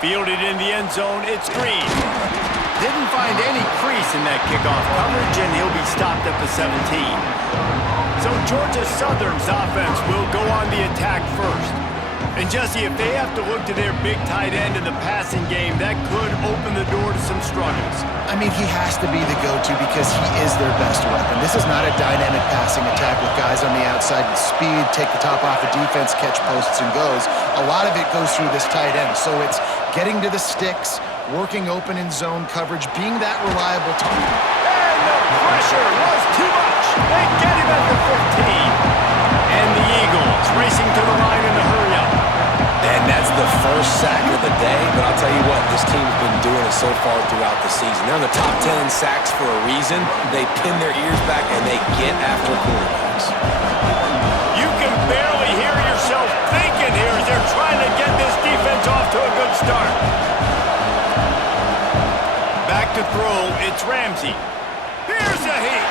Fielded in the end zone, it's Green. Didn't find any crease in that kickoff coverage, and he'll be stopped at the 17. So Georgia Southern's offense will go on the attack first. And Jesse, if they have to look to their big tight end in the passing game, that could open the door to some struggles. I mean, he has to be the go-to because he is their best weapon. This is not a dynamic passing attack with guys on the outside with speed, take the top off the defense, catch posts, and goes. A lot of it goes through this tight end. So it's getting to the sticks, working open in zone coverage, being that reliable target. And the pressure was too much. They get him at the 15. And the Eagles racing to the line in a hurry-up. And that's the first sack of the day, but I'll tell you what, this team's been doing it so far throughout the season. They're in the top 10 in sacks for a reason. They pin their ears back and they get after quarterbacks. You can barely hear yourself thinking here as they're trying to get this defense off to a good start. Back to throw, it's Ramsey. Here's a heat.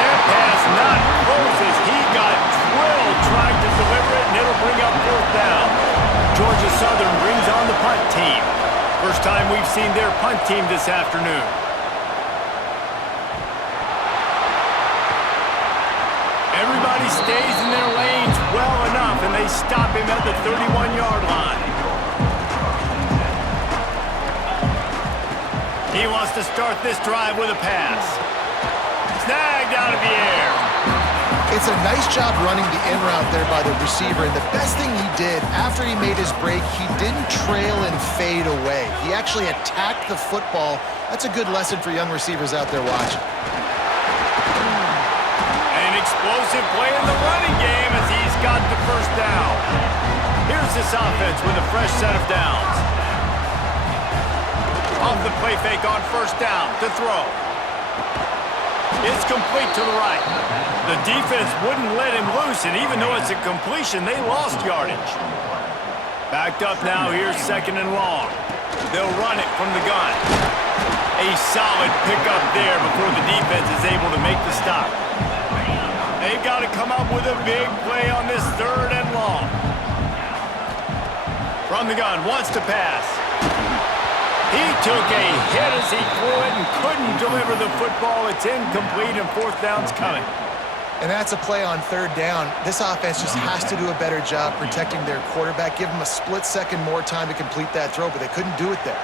That pass not close as he got drilled trying to deliver it, and it'll bring up fourth down. Georgia Southern brings on the punt team. First time we've seen their punt team this afternoon. Everybody stays in their lanes well enough, and they stop him at the 31-yard line. He wants to start this drive with a pass. Snagged out of the air. It's a nice job running the in route there by the receiver, and the best thing he did after he made his break, he didn't trail and fade away. He actually attacked the football. That's a good lesson for young receivers out there watching. An explosive play in the running game as he's got the first down. Here's this offense with a fresh set of downs. Off the play fake on first down to throw. It's complete to the right. The defense wouldn't let him loose, and even though it's a completion, they lost yardage. Backed up now, here's second and long. They'll run it from the gun. A solid pickup there before the defense is able to make the stop. They've got to come up with a big play on this third and long. From the gun, wants to pass. He took a hit as he threw it and couldn't deliver the football. It's incomplete, and fourth down's coming. And that's a play on third down. This offense just has to do a better job protecting their quarterback. Give him a split second more time to complete that throw, but they couldn't do it there.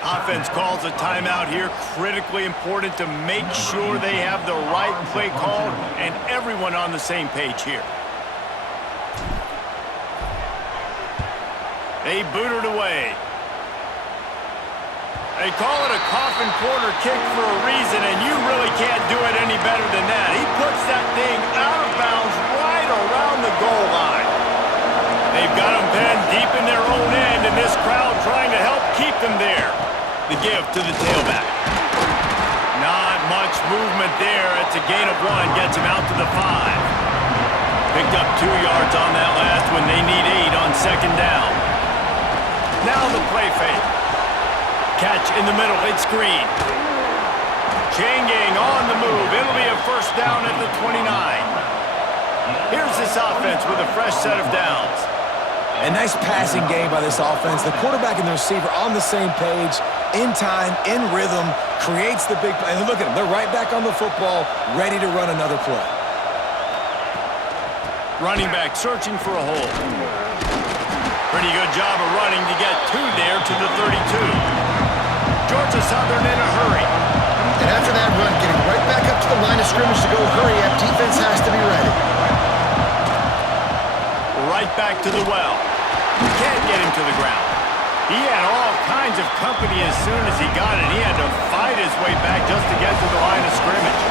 Offense calls a timeout here. Critically important to make sure they have the right play called and everyone on the same page here. They boot it away. They call it a coffin corner kick for a reason, and you really can't do it any better than that. He puts that thing out of bounds right around the goal line. They've got them pinned deep in their own end, and this crowd trying to help keep them there. The give to the tailback. Not much movement there. It's a gain of 1, gets him out to the 5. Picked up 2 yards on that last one. They need 8 on second down. Now the play fake. Catch in the middle, it's Green. Changing on the move. It'll be a first down at the 29. Here's this offense with a fresh set of downs. A nice passing game by this offense. The quarterback and the receiver on the same page, in time, in rhythm, creates the big play. And look at them, they're right back on the football, ready to run another play. Running back searching for a hole. Pretty good job of running to get 2 there to the 32. Georgia Southern in a hurry. And after that run, getting right back up to the line of scrimmage to go hurry up, defense has to be ready. Right back to the well. Can't get him to the ground. He had all kinds of company as soon as he got it. He had to fight his way back just to get to the line of scrimmage.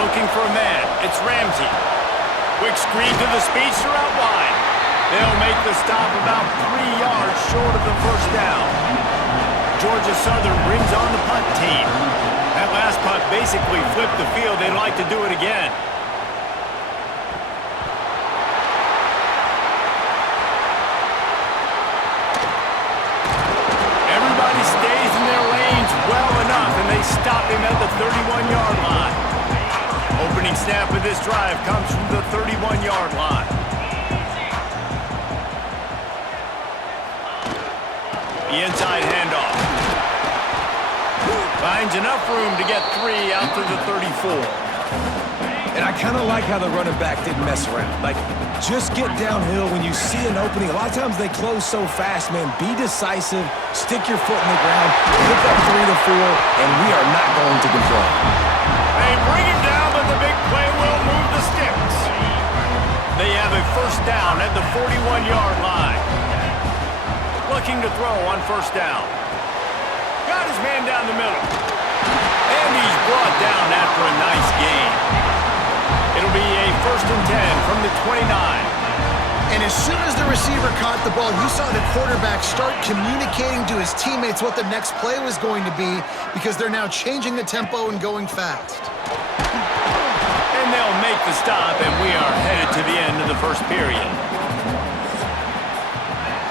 Looking for a man. It's Ramsey. Quick screen to the speedster out wide. They'll make the stop about 3 yards short of the first down. Georgia Southern brings on the punt team. That last punt basically flipped the field. They'd like to do it again. Everybody stays in their lanes well enough, and they stop him at the 31-yard line. Opening snap of this drive comes from the 31-yard line. The inside handoff. Finds enough room to get 3 out to the 34. And I kind of like how the running back didn't mess around. Like, just get downhill when you see an opening. A lot of times they close so fast, man. Be decisive, stick your foot in the ground, pick up 3 to 4, and we are not going to control. They bring him down, but the big play will move the sticks. They have a first down at the 41-yard line. Looking to throw on first down. Got his man down the middle. And he's brought down after a nice gain. It'll be a first and 10 from the 29. And as soon as the receiver caught the ball, you saw the quarterback start communicating to his teammates what the next play was going to be because they're now changing the tempo and going fast. And they'll make the stop, and we are headed to the end of the first period.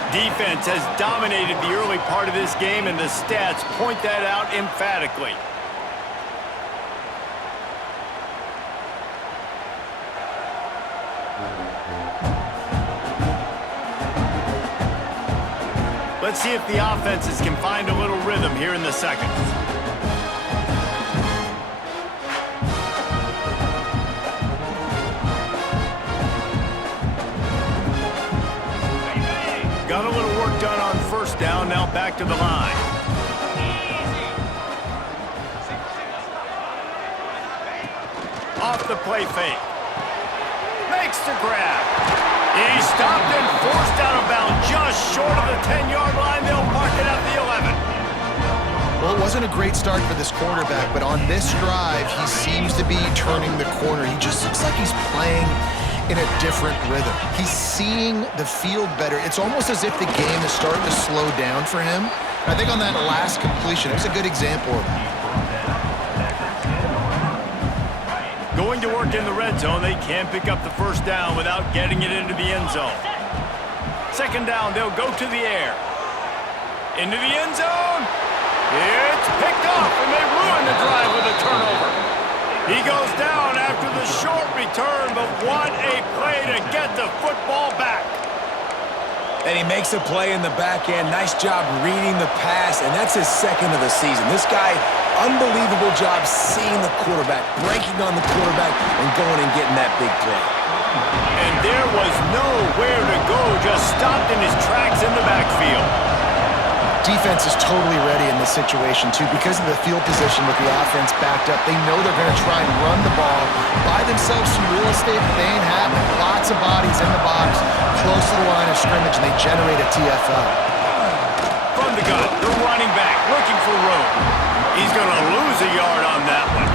Defense has dominated the early part of this game, and the stats point that out emphatically. Let's see if the offenses can find a little rhythm here in the second. Got a little work done on first down, now back to the line. Off the play fake. Makes the grab. He's stopped and forced out of bounds just short of the 10-yard line. They'll mark it at the 11. Well, it wasn't a great start for this quarterback, but on this drive, he seems to be turning the corner. He just looks like he's playing in a different rhythm. He's seeing the field better. It's almost as if the game is starting to slow down for him. And I think on that last completion, it was a good example of that. Going to work in the red zone, they can't pick up the first down without getting it into the end zone. Second down, they'll go to the air. Into the end zone. It's picked off, and they ruin the drive with a turnover. He goes down after the short return, but what a play to get the football back. And he makes a play in the back end. Nice job reading the pass, and that's his second of the season. This guy, unbelievable job seeing the quarterback, breaking on the quarterback, and going and getting that big play. And there was nowhere to go, just stopped in his tracks in the backfield. Defense is totally ready in this situation, too. Because of the field position with the offense backed up, they know they're going to try and run the ball, buy themselves some real estate that they ain't having. Lots of bodies in the box, close to the line of scrimmage, and they generate a TFL. From the gun, the running back looking for room. He's going to lose a yard on that one.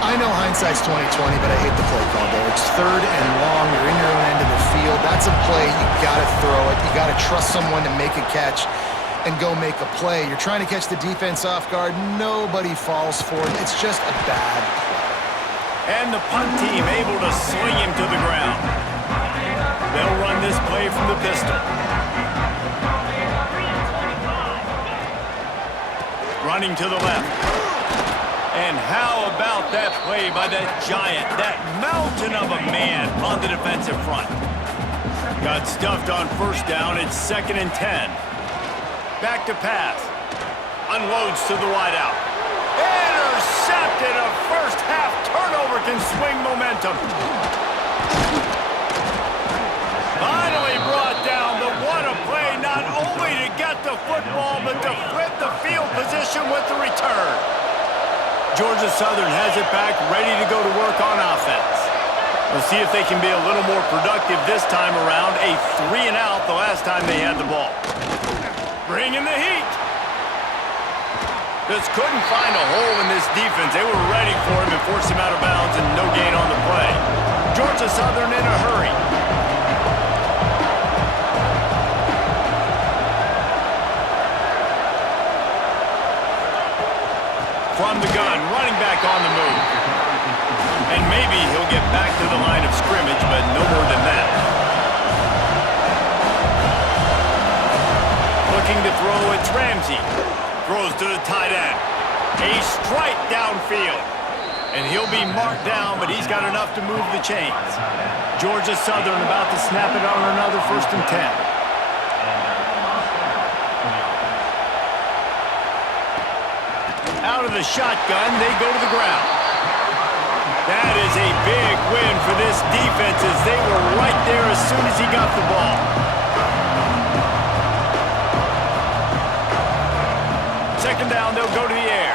I know hindsight's 20/20, but I hate the play call there. It's third and long. You're in your own end of the field. That's a play. You got to throw it. You got to trust someone to make a catch and go make a play. You're trying to catch the defense off guard. Nobody falls for it. It's just a bad play. And the punt team able to swing him to the ground. They'll run this play from the pistol. Running to the left. And how about that play by that giant, that mountain of a man on the defensive front? Got stuffed on first down. It's second and 10. Back to pass. Unloads to the wideout. Intercepted. A first half turnover can swing momentum. Finally brought down. But what a play, not only to get the football, but to flip the field position with the return. Georgia Southern has it back, ready to go to work on offense. We'll see if they can be a little more productive this time around. A 3 and out the last time they had the ball. Bringing the heat. Just couldn't find a hole in this defense. They were ready for him and forced him out of bounds, and no gain on the play. Georgia Southern in a hurry. From the gun, running back on the move. And maybe he'll get back to the line of scrimmage, but no more than that. Looking to throw, it's Ramsey. Throws to the tight end. A strike downfield. And he'll be marked down, but he's got enough to move the chains. Georgia Southern about to snap it on another first and 10. of the shotgun. They go to the ground. That is a big win for this defense as they were right there as soon as he got the ball. Second down, they'll go to the air.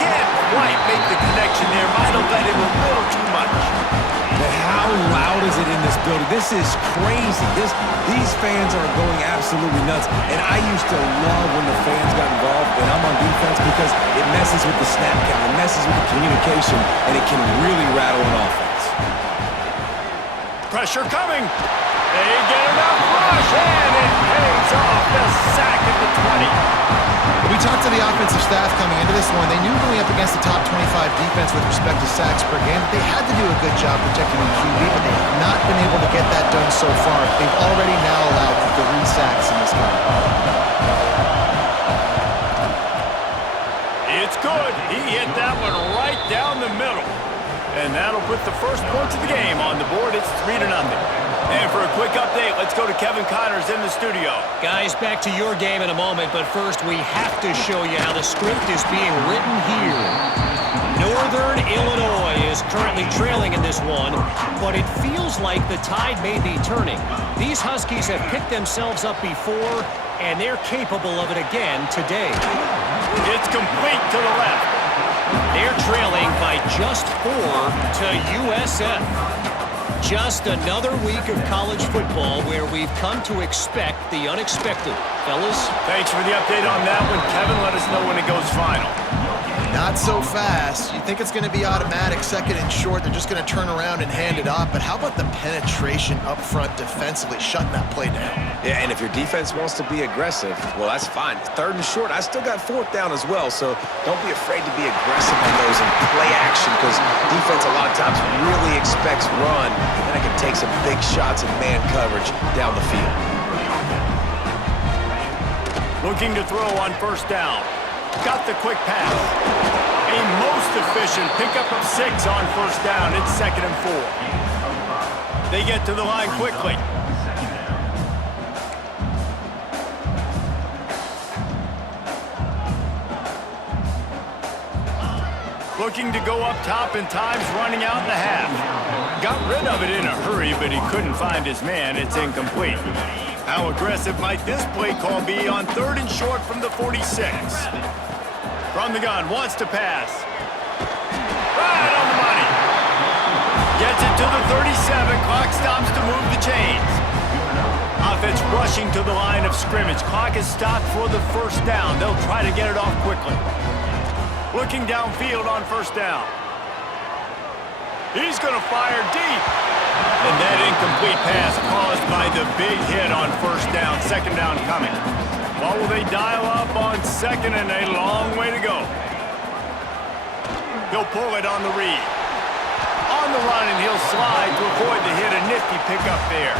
Can't quite make the connection there. Might have let him a little too much. But how loud is it in this building? This is crazy. These fans are going absolutely nuts. And I used to love when the fans got involved when I'm on defense because it messes with the snap count, it messes with the communication, and it can really rattle an offense. Pressure coming. They get enough rush, and it pays off. The sack at the 20. We talked to the offensive staff coming into this one. They knew going up against the top 25 defense with respect to sacks per game, they had to do a good job protecting the QB, but they have not been able to get that done so far. They've already now allowed 3 sacks in this game. It's good. He hit that one right down the middle. And that'll put the first points of the game on the board. It's 3-0. And for a quick update, let's go to Kevin Connors in the studio. Guys, back to your game in a moment, but first we have to show you how the script is being written here. Northern Illinois is currently trailing in this one, but it feels like the tide may be turning. These Huskies have picked themselves up before, and they're capable of it again today. It's complete to the left. They're trailing by just 4 to USF. Just another week of college football where we've come to expect the unexpected. Fellas? Thanks for the update on that one, Kevin. Let us know when it goes final. Not so fast. You think it's going to be automatic, second and short. They're just going to turn around and hand it off. But how about the penetration up front defensively, shutting that play down? Yeah, and if your defense wants to be aggressive, well, that's fine. Third and short, I still got 4th down as well, so don't be afraid to be aggressive on those in play action because defense a lot of times really expects run, and it can take some big shots in man coverage down the field. Looking to throw on first down. Got the quick pass. A most efficient pickup of 6 on first down. It's 2nd and 4. They get to the line quickly. Looking to go up top and time's running out in the half. Got rid of it in a hurry, but he couldn't find his man. It's incomplete. How aggressive might this play call be on 3rd and short from the 46? From the gun, wants to pass. Right on the money. Gets it to the 37. Clock stops to move the chains. Offense rushing to the line of scrimmage. Clock is stopped for the first down. They'll try to get it off quickly. Looking downfield on first down. He's going to fire deep. And that incomplete pass caused by the big hit on first down. 2nd down coming. What will they dial up on 2nd and a long way to go? He'll pull it on the read. On the run, and he'll slide to avoid the hit. A nifty pickup there.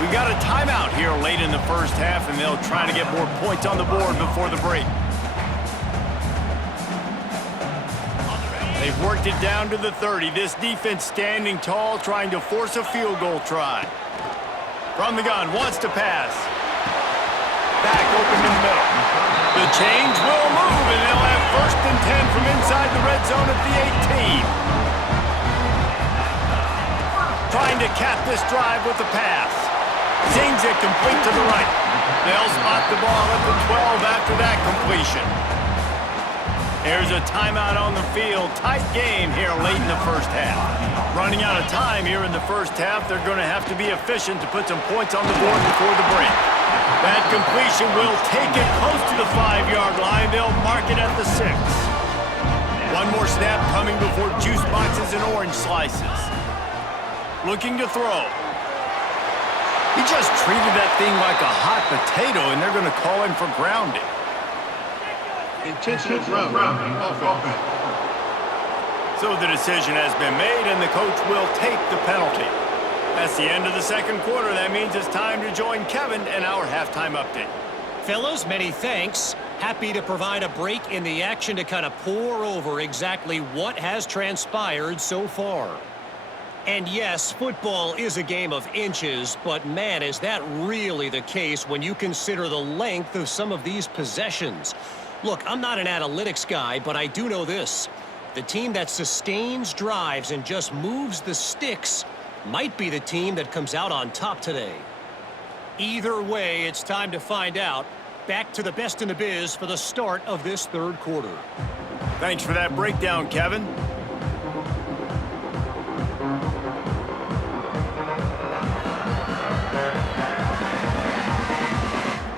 We got a timeout here late in the first half, and they'll try to get more points on the board before the break. They've worked it down to the 30. This defense standing tall, trying to force a field goal try. From the gun, wants to pass. Back open in the middle. The chains will move, and they'll have 1st and 10 from inside the red zone at the 18. Trying to cap this drive with the pass. Zings it complete to the right. They'll spot the ball at the 12 after that completion. There's a timeout on the field. Tight game here late in the first half. Running out of time here in the first half. They're going to have to be efficient to put some points on the board before the break. That completion will take it close to the 5-yard line. They'll mark it at the 6. One more snap coming before juice boxes and orange slices. Looking to throw. He just treated that thing like a hot potato, and they're going to call him for grounding. Intentional grounding offense. So the decision has been made, and the coach will take the penalty. That's the end of the second quarter. That means it's time to join Kevin in our halftime update. Fellas, many thanks. Happy to provide a break in the action to kind of pour over exactly what has transpired so far. And yes, football is a game of inches, but man, is that really the case when you consider the length of some of these possessions. Look, I'm not an analytics guy, but I do know this. The team that sustains drives and just moves the sticks might be the team that comes out on top today. Either way, it's time to find out. Back to the best in the biz for the start of this third quarter. Thanks for that breakdown, Kevin.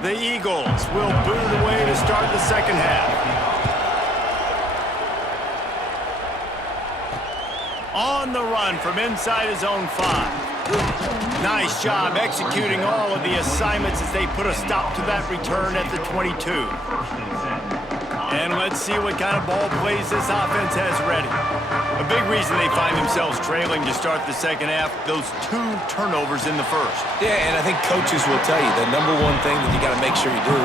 The Eagles will boot it away to start the second half. On the run from inside his own 5. Nice job executing all of the assignments as they put a stop to that return at the 22. And let's see what kind of ball plays this offense has ready. A big reason they find themselves trailing to start the second half, those 2 turnovers in the first. Yeah, and I think coaches will tell you the number one thing that you got to make sure you do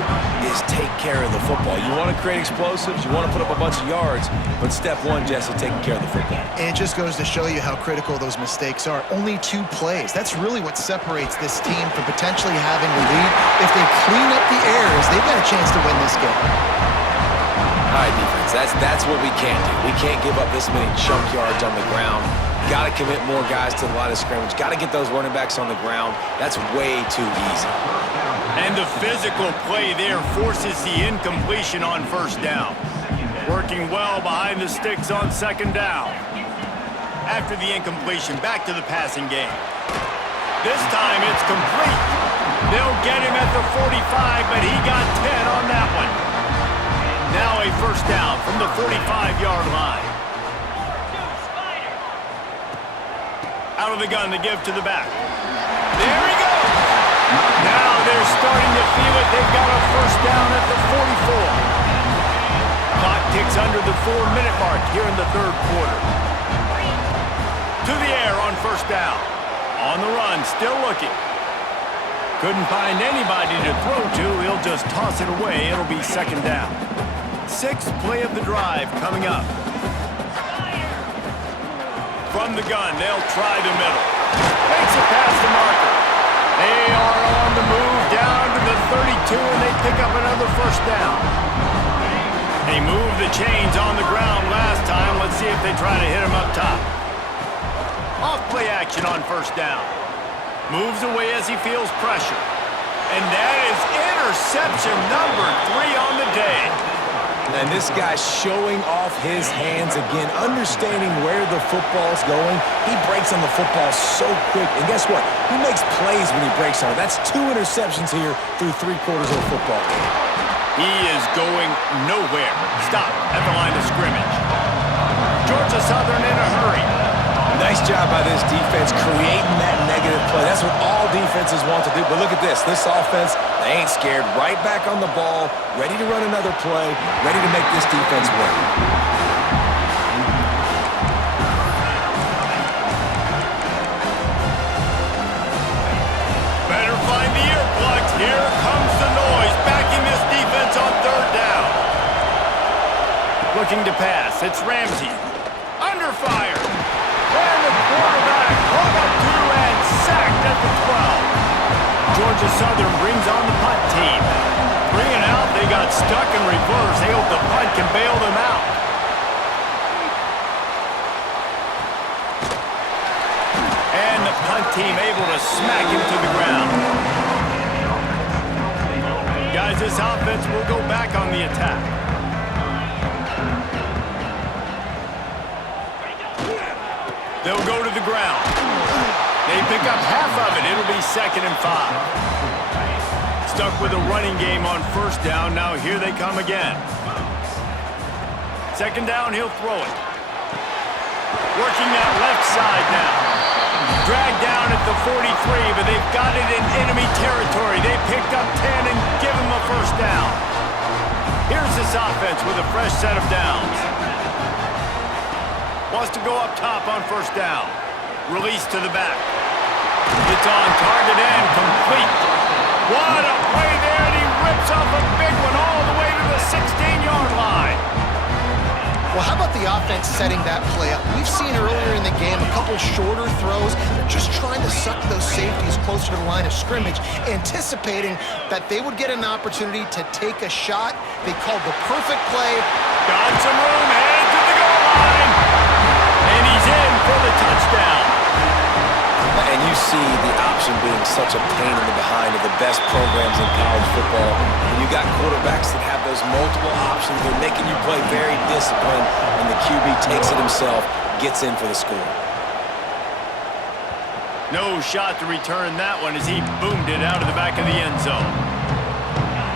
is take care of the football. You want to create explosives, you want to put up a bunch of yards, but step one, Jesse, taking care of the football. And it just goes to show you how critical those mistakes are. Only 2 plays. That's really what separates this team from potentially having the lead. If they clean up the errors, they've got a chance to win this game. All right, defense, that's what we can't do. We can't give up this many chunk yards on the ground. Got to commit more guys to the line of scrimmage. Got to get those running backs on the ground. That's way too easy. And the physical play there forces the incompletion on first down. Working well behind the sticks on second down. After the incompletion, back to the passing game. This time it's complete. They'll get him at the 45, but he got 10 on that one. Now a first down from the 45-yard line. Out of the gun to give to the back. There he goes. Now they're starting to feel it. They've got a first down at the 44. Clock ticks under the 4-minute mark here in the third quarter. To the air on first down. On the run, still looking. Couldn't find anybody to throw to. He'll just toss it away. It'll be second down. 6th play of the drive coming up. From the gun, they'll try the middle. Makes it past the marker. They are on the move down to the 32, and they pick up another first down. They moved the chains on the ground last time. Let's see if they try to hit him up top. Off play action on first down. Moves away as he feels pressure. And that is interception number 3 on the day. And this guy's showing off his hands again, understanding where the football's going. He breaks on the football so quick. And guess what? He makes plays when he breaks on it. That's 2 interceptions here through 3 quarters of the football game. He is going nowhere. Stop at the line of scrimmage. Georgia Southern in a hurry. Nice job by this defense creating that negative play. That's what all defenses want to do. But look at this. This offense, they ain't scared. Right back on the ball, ready to run another play, ready to make this defense work. Better find the earplugs. Here comes the noise, backing this defense on third down. Looking to pass. It's Ramsey. Under fire. And the quarterback hung up to and sacked at the 12. Georgia Southern brings on the punt team. Bringing out, they got stuck in reverse. They hope the punt can bail them out. And the punt team able to smack him to the ground. Guys, this offense will go back on the attack. They'll go to the ground. They pick up half of it. It'll be 2nd and 5. Stuck with a running game on first down. Now here they come again. 2nd down, he'll throw it. Working that left side now. Dragged down at the 43, but they've got it in enemy territory. They picked up 10 and give him a first down. Here's this offense with a fresh set of downs. Wants to go up top on first down. Release to the back. It's on target and complete. What a play there, and he rips off a big one all the way to the 16-yard line. Well, how about the offense defense setting that play up. We've seen earlier in the game a couple shorter throws. They're just trying to suck those safeties closer to the line of scrimmage, anticipating that they would get an opportunity to take a shot. They called the perfect play. Got some room, headed to the goal line. And he's in for the touchdown. And you see the option being such a pain in the behind of the best programs in college football. When you got quarterbacks that have those multiple options, they're making you play very disciplined, and the QB takes it himself, gets in for the score. No shot to return that one as he boomed it out of the back of the end zone.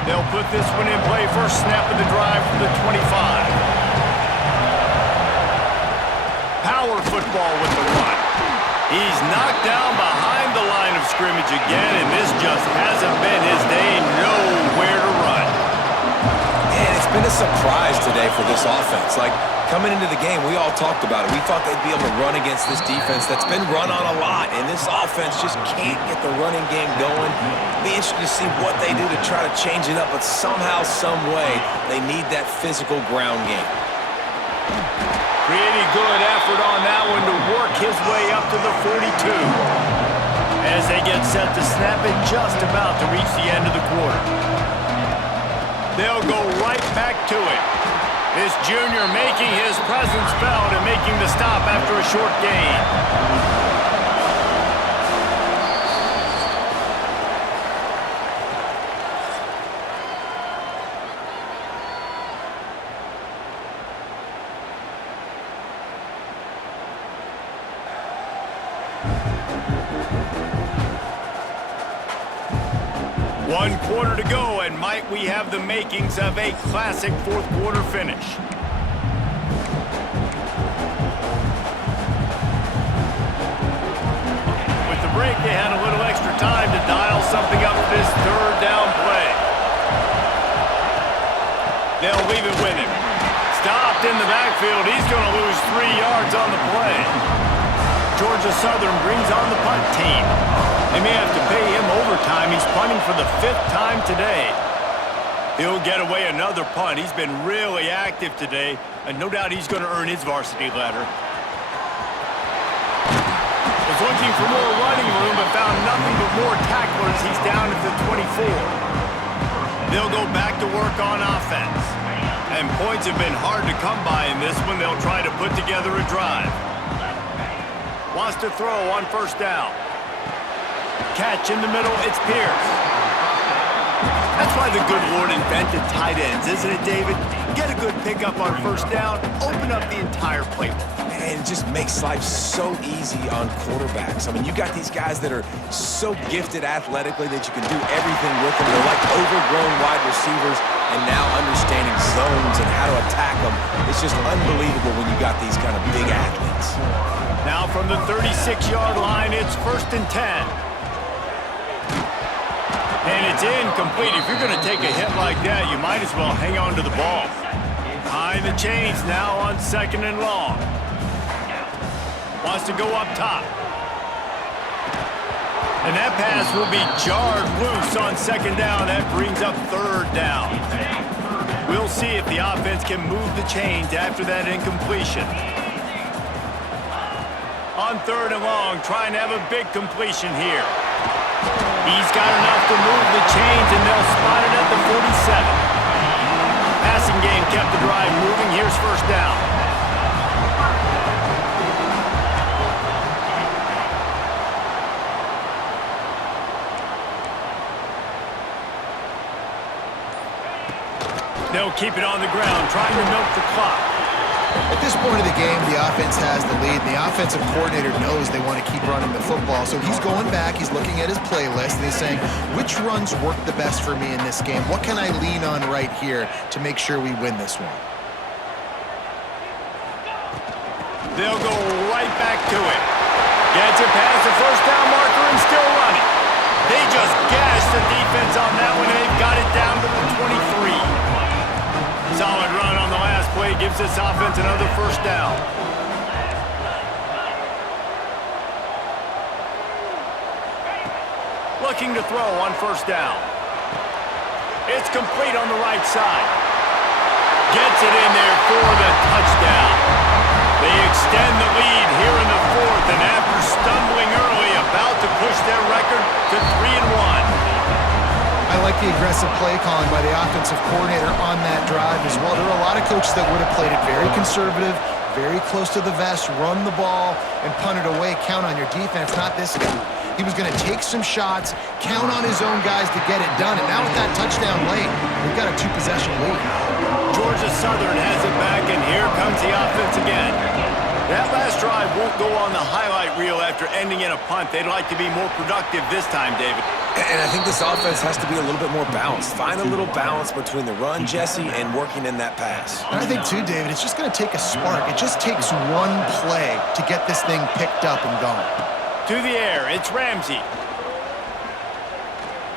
They'll put this one in play. First snap of the drive from the 25. Power football with the run. He's knocked down behind the line of scrimmage again, and this just hasn't been his day. Nowhere to run. And it's been a surprise today for this offense. Like, coming into the game, we all talked about it. We thought they'd be able to run against this defense that's been run on a lot, and this offense just can't get the running game going. Be interesting to see what they do to try to change it up, but somehow, some way, they need that physical ground game. Pretty good effort on that one to work his way up to the 42. As they get set to snap it, just about to reach the end of the quarter. They'll go right back to it. This junior making his presence felt and making the stop after a short gain. One quarter to go, and might we have the makings of a classic fourth quarter finish. With the break, they had a little extra time to dial something up for this third down play. They'll leave it with him. Stopped in the backfield. He's going to lose 3 yards on the play. Georgia Southern brings on the punt team. They may have to pay him overtime. He's punting for the 5th time today. He'll get away another punt. He's been really active today, and no doubt he's going to earn his varsity letter. Was looking for more running room, but found nothing but more tacklers. He's down at the 24. They'll go back to work on offense. And points have been hard to come by in this one. They'll try to put together a drive. Wants to throw on first down. Catch in the middle, it's Pierce. That's why the good Lord invented tight ends, isn't it, David? Get a good pickup on first down, open up the entire playbook. And it just makes life so easy on quarterbacks. I mean, you got these guys that are so gifted athletically that you can do everything with them. They're like overgrown wide receivers, and now understanding zones and how to attack them. It's just unbelievable when you got these kind of big athletes. Now from the 36-yard line, it's 1st and 10. And it's incomplete. If you're going to take a hit like that, you might as well hang on to the ball. Behind the chains now on 2nd and long. Wants to go up top. And that pass will be jarred loose on 2nd down. That brings up 3rd down. We'll see if the offense can move the chains after that incompletion. On 3rd and long, trying to have a big completion here. He's got enough to move the chains, and they'll spot it at the 47. Passing game kept the drive moving. Here's first down. They'll keep it on the ground, trying to milk the clock. At this point of the game, the offense has the lead. The offensive coordinator knows they want to keep running the football. So he's going back, he's looking at his playlist, and he's saying, which runs work the best for me in this game? What can I lean on right here to make sure we win this one? They'll go right back to it. Gets it past the first down marker and still running. They just gashed the defense on that one, and they've got it down to the 23. Solid run on the last play gives this offense another first down. Looking to throw on first down. It's complete on the right side. Gets it in there for the touchdown. They extend the lead here in the fourth, and after stumbling early, about to push their record to 3-1. I like the aggressive play calling by the offensive coordinator on that drive as well. There are a lot of coaches that would have played it very conservative, very close to the vest, run the ball, and punt it away. Count on your defense, not this guy. He was going to take some shots, count on his own guys to get it done. And now with that touchdown late, we've got a 2-possession lead. Georgia Southern has it back, and here comes the offense again. That last drive won't go on the highlight reel after ending in a punt. They'd like to be more productive this time, David. And I think this offense has to be a little bit more balanced. Find a little balance between the run, Jesse, and working in that pass. And I think, too, David, it's just going to take a spark. It just takes one play to get this thing picked up and going. To the air, it's Ramsey.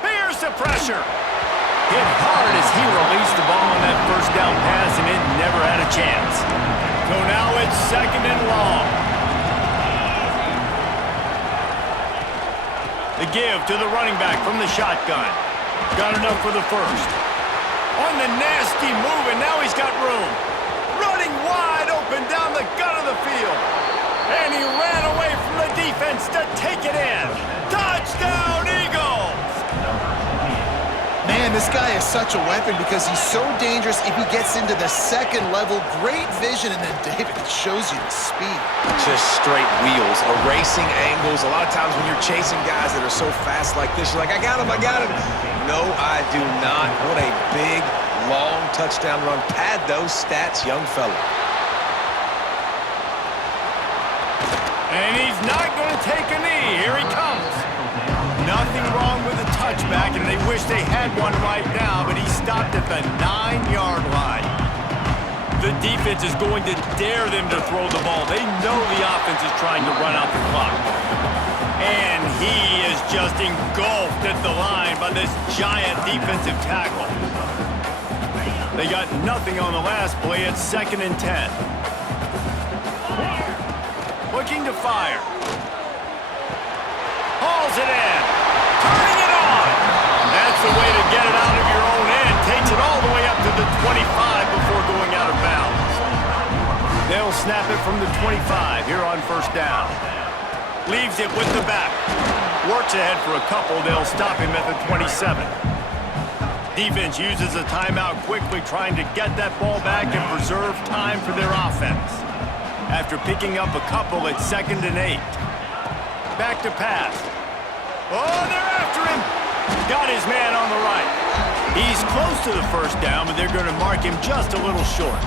Here's the pressure. Hit hard as he released the ball on that first down pass, and it never had a chance. So now it's 2nd and long. The give to the running back from the shotgun. Got enough for the first. On the nasty move, and now he's got room. Running wide open down the gut of the field. And he ran away from the defense to take it in. Touchdown, Eagles! Man, this guy is such a weapon because he's so dangerous if he gets into the second level. Great vision, and then David shows you the speed. Just straight wheels, erasing angles. A lot of times when you're chasing guys that are so fast like this, you're like, I got him, I got him. No, I do not. What a big, long touchdown run. Pad those stats, young fella. And he's not going to take a knee. Here he comes. Nothing wrong with the touchback, and they wish they had one right now, but he stopped at the 9-yard line. The defense is going to dare them to throw the ball. They know the offense is trying to run out the clock. And he is just engulfed at the line by this giant defensive tackle. They got nothing on the last play. It's 2nd and 10. Looking to fire. Hauls it in. Turning it on. That's the way to get it out of your own end. Takes it all the way up to the 25 before going out of bounds. They'll snap it from the 25 here on first down. Leaves it with the back. Works ahead for a couple. They'll stop him at the 27. Defense uses a timeout quickly, trying to get that ball back and preserve time for their offense. After picking up a couple, it's 2nd and 8. Back to pass. Oh, they're after him. Got his man on the right. He's close to the first down, but they're going to mark him just a little short.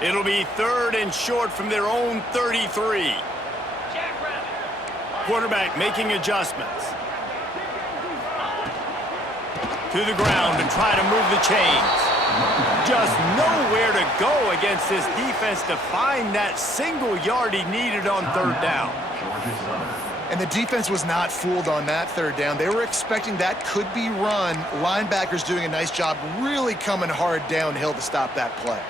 It'll be 3rd and short from their own 33. Quarterback making adjustments. To the ground and try to move the chains. Just nowhere to go against this defense to find that single yard he needed on 3rd down. And the defense was not fooled on that 3rd down. They were expecting that could be run. Linebackers doing a nice job really coming hard downhill to stop that play.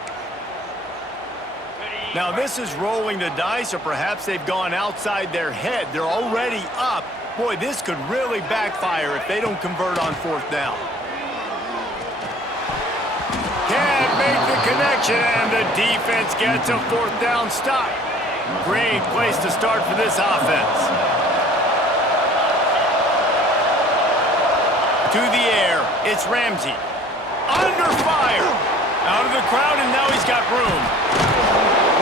Now this is rolling the dice, or perhaps they've gone outside their head. They're already up. Boy, this could really backfire if they don't convert on 4th down. Can't make the connection, and the defense gets a 4th down stop. Great place to start for this offense. To the air, it's Ramsey. Under fire. Out of the crowd, and now he's got room.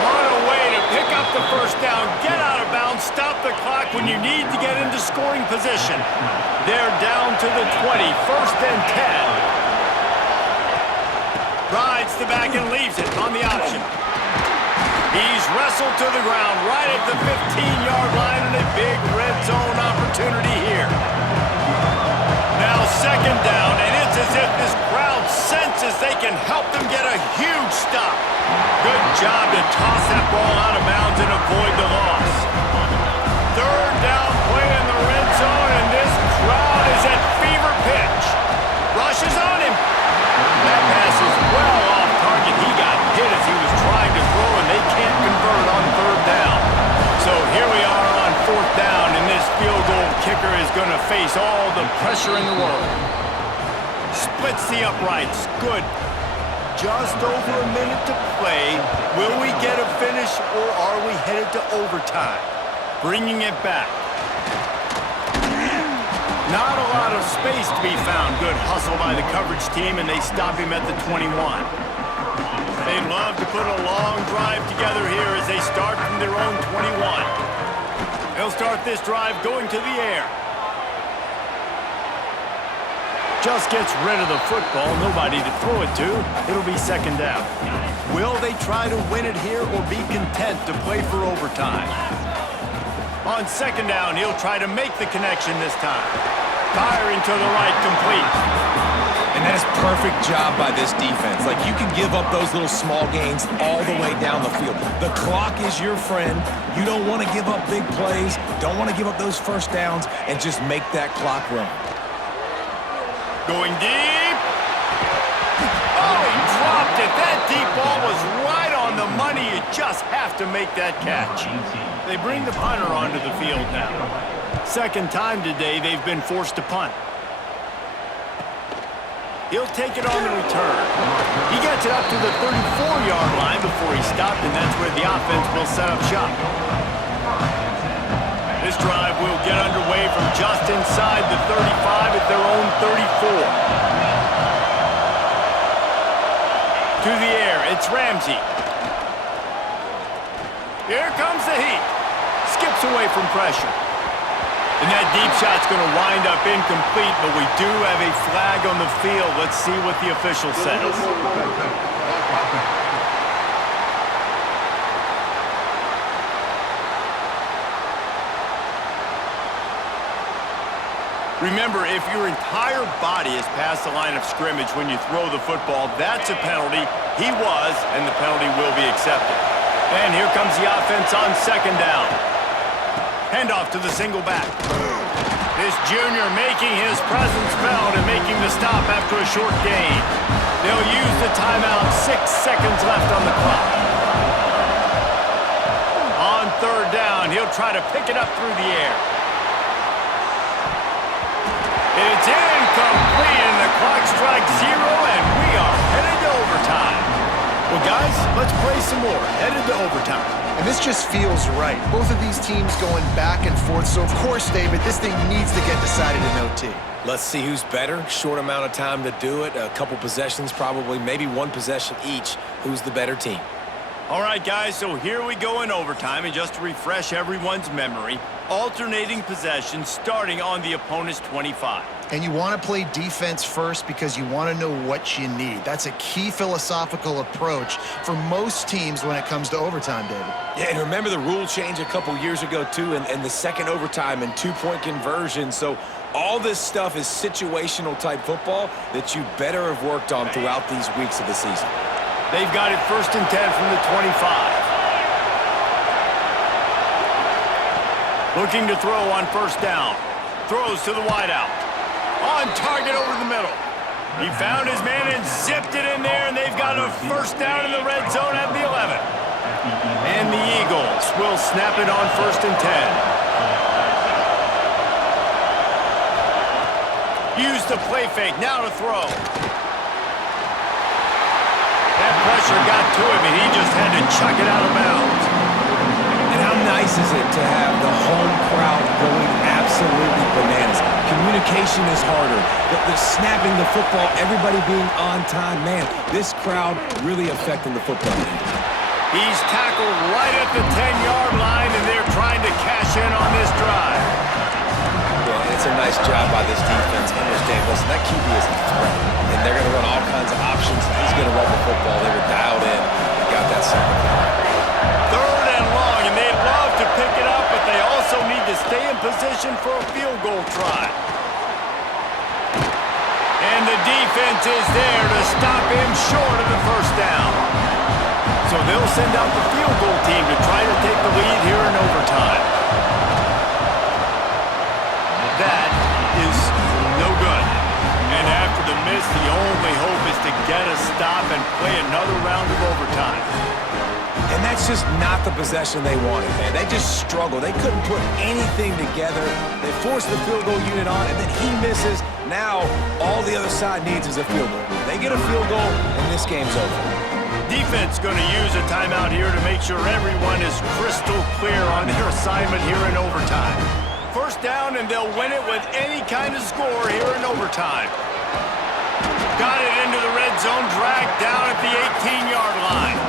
What a way to pick up the first down, get out of bounds, stop the clock when you need to get into scoring position. They're down to the 20, 1st and 10. Rides the back and leaves it on the option. He's wrestled to the ground right at the 15-yard line, and a big red zone opportunity here. Now 2nd down, and it's as if this crowd senses they can help them get a huge stop. Good job to toss that ball out of bounds and avoid the loss. 3rd down play in the red zone, and this crowd is at fever pitch. Rushes on him. That pass is well off target. He got hit as he was trying to throw, and they can't convert on 3rd down. So here we are on 4th down, and this field goal kicker is going to face all the pressure in the world. Splits the uprights. Good. Just over a minute to play. Will we get a finish, or are we headed to overtime? Bringing it back. Not a lot of space to be found. Good hustle by the coverage team, and they stop him at the 21. They love to put a long drive together here as they start from their own 21. They'll start this drive going to the air. Just gets rid of the football. Nobody to throw it to. It'll be second down. Will they try to win it here or be content to play for overtime? On second down, he'll try to make the connection this time. Firing to the right, complete. And that is perfect job by this defense. Like, you can give up those little small gains all the way down the field. The clock is your friend. You don't want to give up big plays, don't want to give up those first downs, and just make that clock run. Going deep. Oh, he dropped it. That deep ball was right on the money. You just have to make that catch. They bring the punter onto the field now. Second time today they've been forced to punt. He'll take it on the return. He gets it up to the 34-yard line before he stopped, and that's where the offense will set up shop. This drive will get underway from just inside the 35 at their own 34. To the air, it's Ramsey. Here comes the heat. Skips away from pressure. And that deep shot's going to wind up incomplete, but we do have a flag on the field. Let's see what the official says. Remember, if your entire body is past the line of scrimmage when you throw the football, that's a penalty. He was, and the penalty will be accepted. And here comes the offense on second down. Handoff to the single back. This junior making his presence felt and making the stop after a short gain. They'll use the timeout. 6 seconds left on the clock. On third down, he'll try to pick it up through the air. It's incomplete, and the clock strikes 0, and we are headed to overtime. Well, guys, let's play some more. Headed to overtime. And this just feels right. Both of these teams going back and forth. So, of course, David, this thing needs to get decided in OT. Let's see who's better. Short amount of time to do it. A couple possessions, probably, maybe one possession each. Who's the better team? All right, guys, so here we go in overtime. And just to refresh everyone's memory, alternating possessions starting on the opponent's 25. And you want to play defense first because you want to know what you need. That's a key philosophical approach for most teams when it comes to overtime, David. Yeah, and remember the rule change a couple years ago, too, and the second overtime and two-point conversion. So all this stuff is situational type football that you better have worked on throughout these weeks of the season. They've got it 1st and 10 from the 25. Looking to throw on first down. Throws to the wideout. On target over the middle. He found his man and zipped it in there, and they've got a first down in the red zone at the 11. And the Eagles will snap it on 1st and 10. Use the play fake, now to throw. That pressure got to him, and he just had to chuck it out of bounds. And how nice is it to have the home crowd going absolutely bananas? Communication is harder. The snapping the football, everybody being on time. Man, this crowd really affecting the football game. He's tackled right at the 10-yard line, and they're trying to cash in on this drive. Yeah, it's a nice job by this defense. Understand, listen, that QB is a threat, and they're going to run all kinds of options. He's going to run the football. They were dialed in and got that second down. 3rd and long, and they'd love to pick it up, but they also need to stay in position for a field goal try. And the defense is there to stop him short of the first down. So they'll send out the field goal team to try to take the lead here in overtime. That is no good. And after the miss, the only hope is to get a stop and play another round of overtime. And that's just not the possession they wanted, man. They just struggled. They couldn't put anything together. They forced the field goal unit on, and then he misses. Now, all the other side needs is a field goal. They get a field goal, and this game's over. Defense going to use a timeout here to make sure everyone is crystal clear on their assignment here in overtime. First down, and they'll win it with any kind of score here in overtime. Got it into the red zone, dragged down at the 18-yard line.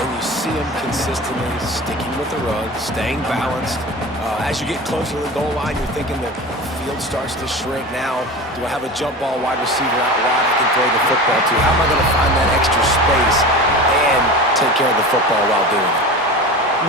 And you see him consistently sticking with the run, staying balanced. As you get closer to the goal line, you're thinking the field starts to shrink. Now, do I have a jump ball wide receiver out wide I can throw the football to? How am I going to find that extra space and take care of the football while doing it?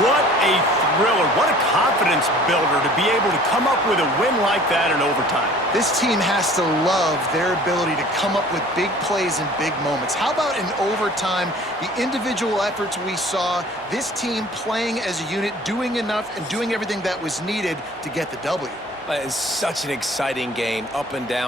What a thriller. What a confidence builder to be able to come up with a win like that in overtime. This team has to love their ability to come up with big plays in big moments. How about in overtime, the individual efforts we saw, this team playing as a unit, doing enough and doing everything that was needed to get the W. It's such an exciting game, up and down.